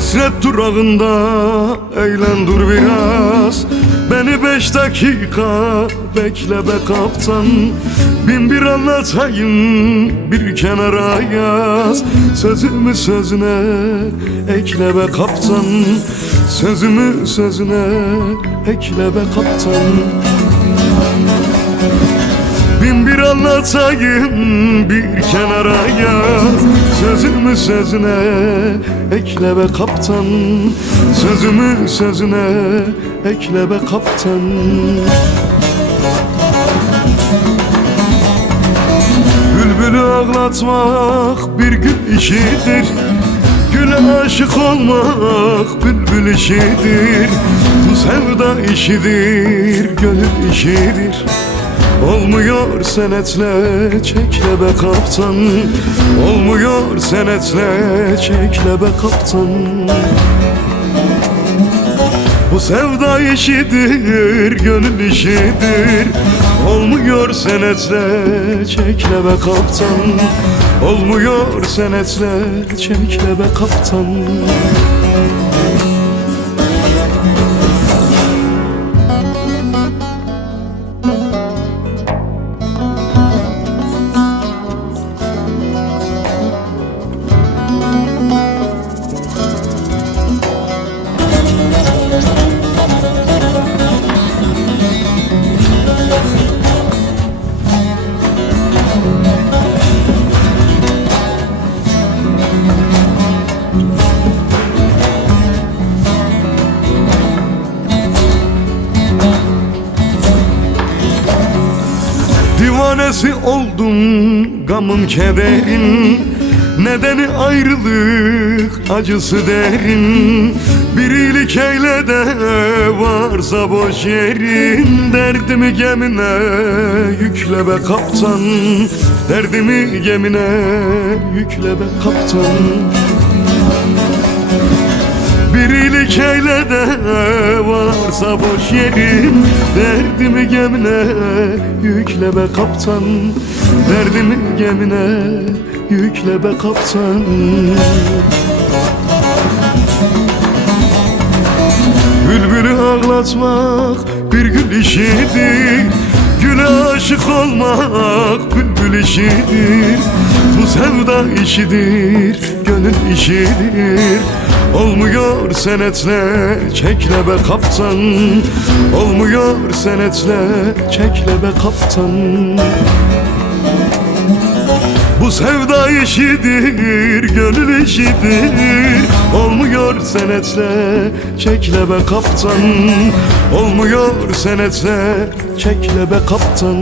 Hasret durağında eğlen dur biraz. Beni 5 dakika bekle be kaptan. Bin bir anlatayım bir kenara yaz. Sözümü sözüne ekle be kaptan. Sözümü sözüne ekle be kaptan. Bin bir anlatayım bir kenara yaz. Sözümü sözüne ekle be kaptan. Sözümü sözüne ekle be kaptan. Bülbülü ağlatmak bir gül işidir. Güle aşık olmak bülbül işidir. Bu sevda işidir, gönül işidir. Olmuyor senetle çekle be kaptan. Olmuyor senetle çekle be kaptan. Bu sevda işidir, gönül işidir. Olmuyor senetle çekle be kaptan. Olmuyor senetle çekle be kaptan. Divanesi oldum gamın kederin. Nedeni ayrılık acısı derin. Bir iyilik eyle de varsa boş yerin. Derdimi gemine yükle be kaptan. Derdimi gemine yükle be kaptan. Bir iyilik eyle de varsa boş yerin. Derdimi gemine yükle be kaptan. Derdimi gemine yükle be kaptan. Bülbülü ağlatmak bir gül işidir. Güle aşık olmak bülbül işidir. Bu sevda işidir, gönül işidir. Olmuyor senetle çekle be kaptan. Olmuyor senetle çekle be kaptan. Bu sevda işidir, gönül işidir. Olmuyor senetle çekle be kaptan. Olmuyor senetle çekle be kaptan.